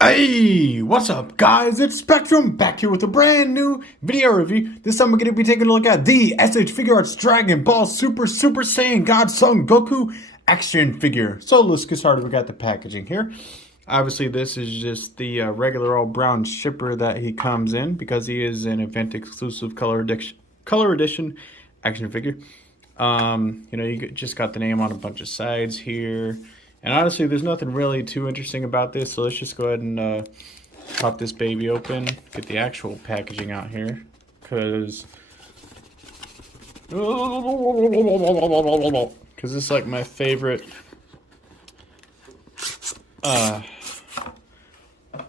Hey, what's up guys? It's Spectrum back here with a brand new video review. This time we're going to be taking a look at the SH Figuarts Dragon Ball Super Saiyan God Son Goku action figure. So let's get started. We got the packaging here. Obviously this is just the regular old brown shipper that he comes in because he is an event exclusive color edition action figure. You just got the name on a bunch of sides here. And honestly, there's nothing really too interesting about this, so let's just go ahead and pop this baby open, get the actual packaging out here, because this is like my favorite,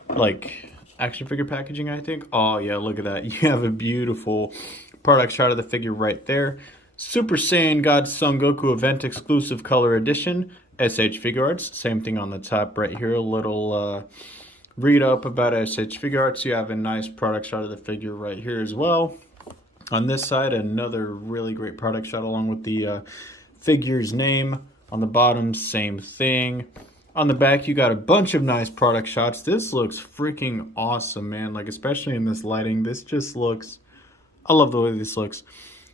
like, action figure packaging, I think. Oh yeah, look at that. You have a beautiful product shot of the figure right there. Super Saiyan God Son Goku Event Exclusive Color Edition. SH Figuarts, same thing on the top right here, a little read up about SH Figuarts. You have a nice product shot of the figure right here as well. On this side, another really great product shot along with the figure's name. On the bottom, same thing. On the back, you got a bunch of nice product shots. This looks freaking awesome, man. Like, especially in this lighting, this just looks, I love the way this looks.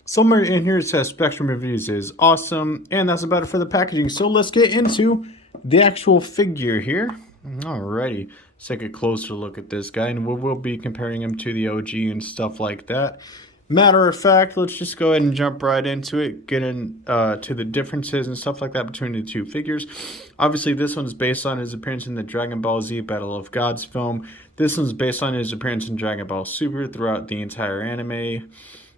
Somewhere in here it says Spectrum Reviews is awesome, and that's about it for the packaging. So let's get into the actual figure here. Alrighty, let's take a closer look at this guy, and we'll be comparing him to the OG and stuff like that. Matter of fact, let's just go ahead and jump right into it, get in to the differences and stuff like that between the two figures. Obviously, this one's based on his appearance in the Dragon Ball Z Battle of Gods film. This one's based on his appearance in Dragon Ball Super throughout the entire anime.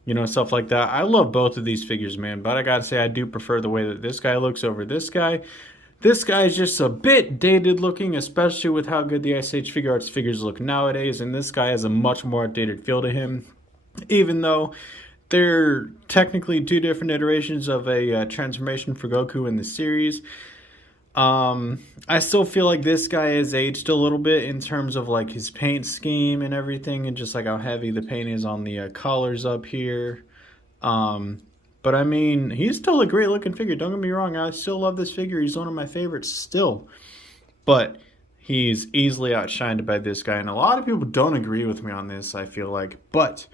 You know, stuff like that. I love both of these figures, man, but I gotta say I do prefer the way that this guy looks over this guy. This guy is just a bit dated looking, especially with how good the SH Figuarts figures look nowadays, and this guy has a much more updated feel to him, even though they're technically two different iterations of a transformation for Goku in the series. I still feel like this guy has aged a little bit in terms of like his paint scheme and everything, and just like how heavy the paint is on the collars up here. But I mean, he's still a great looking figure. Don't get me wrong. I still love this figure. He's one of my favorites still, but he's easily outshined by this guy. And a lot of people don't agree with me on this, I feel like, but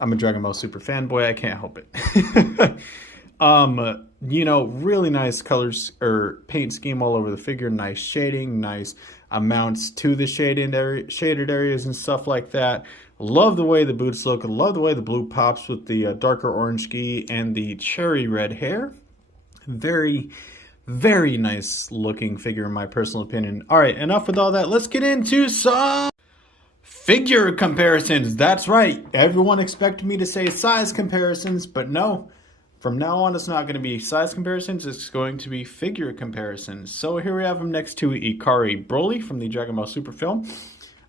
I'm a Dragon Ball Super fanboy. I can't help it. You know, really nice colors or paint scheme all over the figure, nice shading, nice amounts to the shaded areas and stuff like that. Love the way the boots look. Love the way the blue pops with the darker orange gi and the cherry red hair. Very, very nice looking figure in my personal opinion. All right, enough with all that. Let's get into some figure comparisons. That's right. Everyone expected me to say size comparisons, but no. From now on, it's not going to be size comparisons, it's going to be figure comparisons. So here we have him next to Ikari Broly from the Dragon Ball Super film.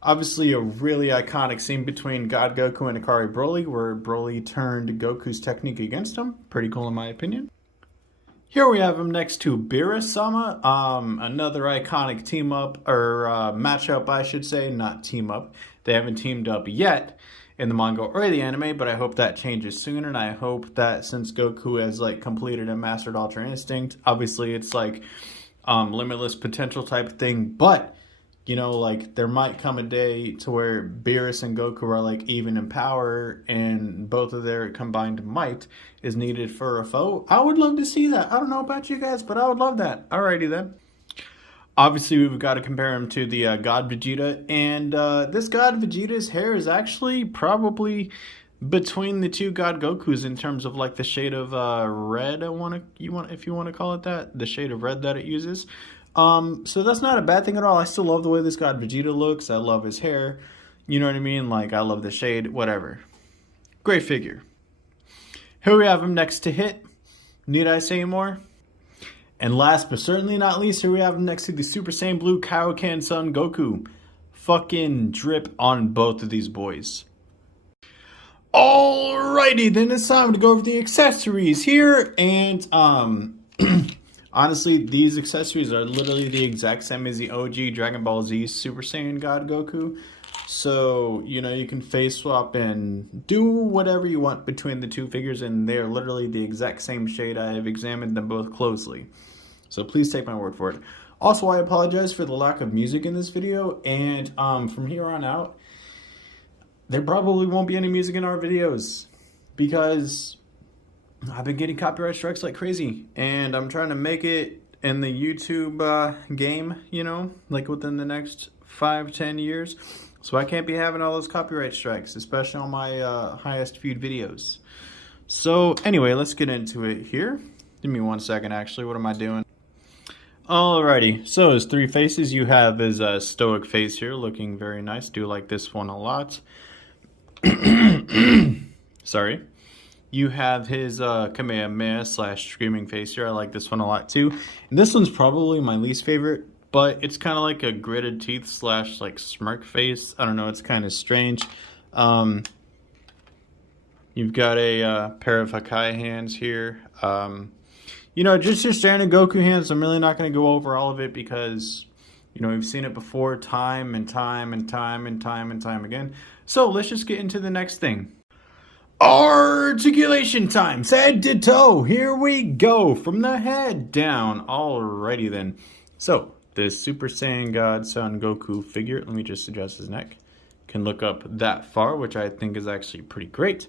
Obviously a really iconic scene between God Goku and Ikari Broly, where Broly turned Goku's technique against him. Pretty cool in my opinion. Here we have him next to Beerus-sama, another iconic team up, or matchup I should say, not team up. They haven't teamed up yet in the manga or the anime, but I hope that changes soon, and I hope that since Goku has like completed and mastered Ultra Instinct, obviously it's like limitless potential type thing, but you know, like there might come a day to where Beerus and Goku are like even in power and both of their combined might is needed for a foe. I would love to see that. I don't know about you guys, but I would love that. Alrighty then. Obviously, we've got to compare him to the God Vegeta, and this God Vegeta's hair is actually probably between the two God Gokus in terms of like the shade of red. If you want to call it that, the shade of red that it uses. So that's not a bad thing at all. I still love the way this God Vegeta looks. I love his hair. You know what I mean? Like I love the shade. Whatever. Great figure. Here we have him next to Hit. Need I say more? And last but certainly not least, here we have him next to the Super Saiyan Blue Kaioken Son Goku. Fucking drip on both of these boys. Alrighty, then it's time to go over the accessories here. And honestly, these accessories are literally the exact same as the OG Dragon Ball Z Super Saiyan God Goku. So, you know, you can face swap and do whatever you want between the two figures, and they're literally the exact same shade. I have examined them both closely. So please take my word for it. Also, I apologize for the lack of music in this video, and from here on out, there probably won't be any music in our videos because I've been getting copyright strikes like crazy, and I'm trying to make it in the YouTube game, you know, like within the next 5-10 years. So I can't be having all those copyright strikes, especially on my highest viewed videos. So anyway, let's get into it here. Give me 1 second, actually. What am I doing? Alrighty, so his three faces, you have his stoic face here, looking very nice. Do like this one a lot. Sorry. You have his Kamehameha / screaming face here. I like this one a lot too. And this one's probably my least favorite, but it's kind of like a gritted teeth / like smirk face. I don't know, it's kind of strange. You've got a pair of Hakai hands here. You know, just your standard Goku hands. I'm really not going to go over all of it because, you know, we've seen it before time and time and time and time and time again. So let's just get into the next thing. Articulation time. Head to toe. Here we go. From the head down. Alrighty then. So, this Super Saiyan God Son Goku figure, let me just adjust his neck, can look up that far, which I think is actually pretty great.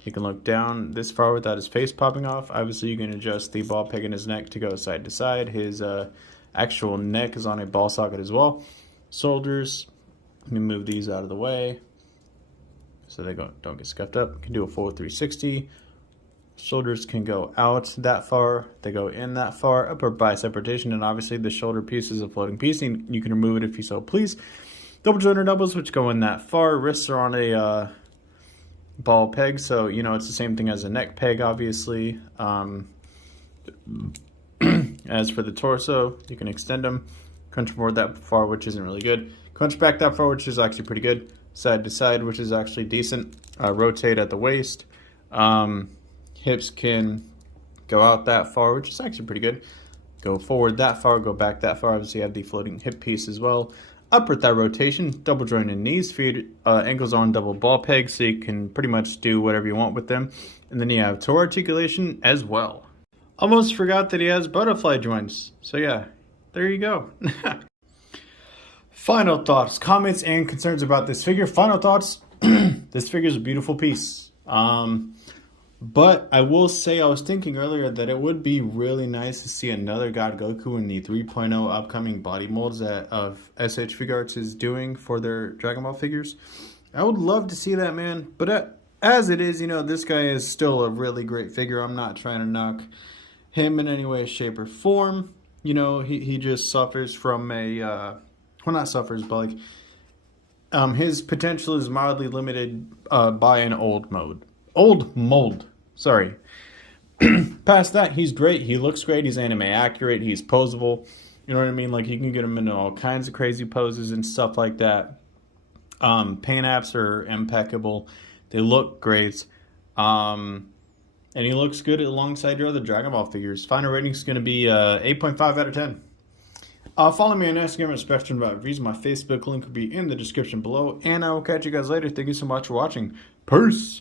He can look down this far without his face popping off. Obviously, you can adjust the ball peg in his neck to go side to side. His actual neck is on a ball socket as well. Shoulders, let me move these out of the way so they don't get scuffed up. Can do a full 360. Shoulders can go out that far. They go in that far. Upper bicep rotation, and obviously the shoulder piece is a floating piece, and you can remove it if you so please. Double jointed elbows, which go in that far. Wrists are on a ball peg, so you know it's the same thing as a neck peg, obviously. As for the torso, you can extend them, crunch forward that far, which isn't really good, crunch back that far, which is actually pretty good, side to side, which is actually decent, rotate at the waist. Hips can go out that far, which is actually pretty good, go forward that far, go back that far. Obviously you have the floating hip piece as well. Upper thigh rotation, double jointed knees, feet, ankles on double ball pegs, so you can pretty much do whatever you want with them. And then you have toe articulation as well. Almost forgot that he has butterfly joints. So yeah, there you go. Final thoughts, comments, and concerns about this figure. Final thoughts, this figure is a beautiful piece. But I will say, I was thinking earlier that it would be really nice to see another God Goku in the 3.0 upcoming body molds that SH Figuarts is doing for their Dragon Ball figures. I would love to see that, man. But as it is, you know, this guy is still a really great figure. I'm not trying to knock him in any way, shape, or form. You know, he just suffers from a, well, not suffers, but like, his potential is mildly limited by an old mold. Sorry. Past that, he's great. He looks great. He's anime accurate. He's posable. You know what I mean? Like, you can get him into all kinds of crazy poses and stuff like that. Paint apps are impeccable. They look great. And he looks good alongside your other Dragon Ball figures. Final rating is going to be 8.5 out of 10. Follow me on Instagram at Spectrum about reviews. My Facebook link will be in the description below. And I will catch you guys later. Thank you so much for watching. Peace!